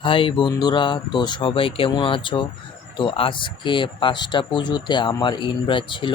High বন্ধুরা, তো সবাই কেমন আছো? তো আজকে পাঁচটা পুজোতে আমার ইনভাইট ছিল।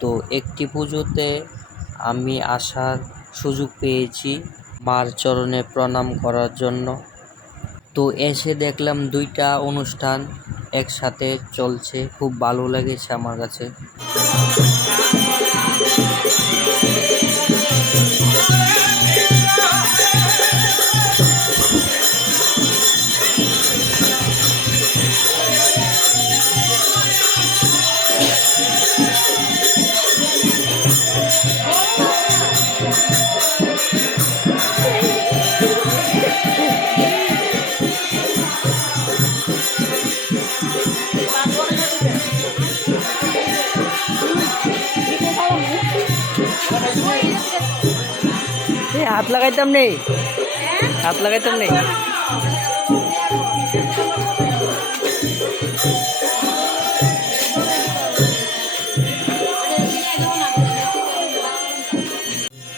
তো একটি পুজোতে আমি আসার সুযোগ পেয়েছি মার চরণে প্রণাম করার জন্য। তো এসে দেখলাম দুইটা অনুষ্ঠান একসাথে চলছে, খুব ভালো লেগেছে আমার কাছে। হাত লাগাইতাম নেই হাত লাগাইতাম নেই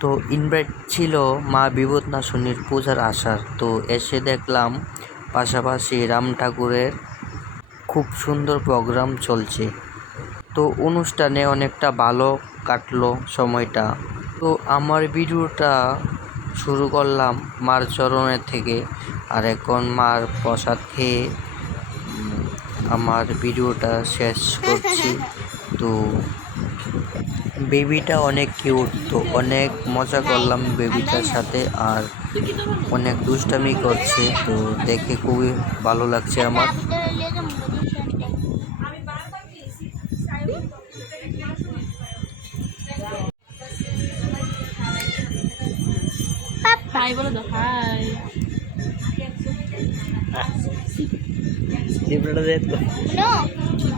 তো ইনভাইট ছিল মা বিপদনাশনীর পূজার আসার। তো এসে দেখলাম পাশাপাশি রাম ঠাকুরের খুব সুন্দর প্রোগ্রাম চলছে। তো অনুষ্ঠানে অনেকটা ভালো কাটলো সময়টা। তো আমার ভিডিওটা শুরু করলাম মার চরণের থেকে আর এখন মার প্রসাদ খেয়ে আমার ভিডিওটা শেষ করছি। তো বেবিটা অনেক কিউট তো অনেক মজা করলাম বেবিটার সাথে আর অনেক দুষ্টামি করছে তো দেখে খুবই ভালো লাগছে আমার হাই বলে দাও হাই.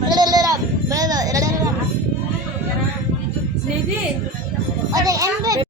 Oye, en vez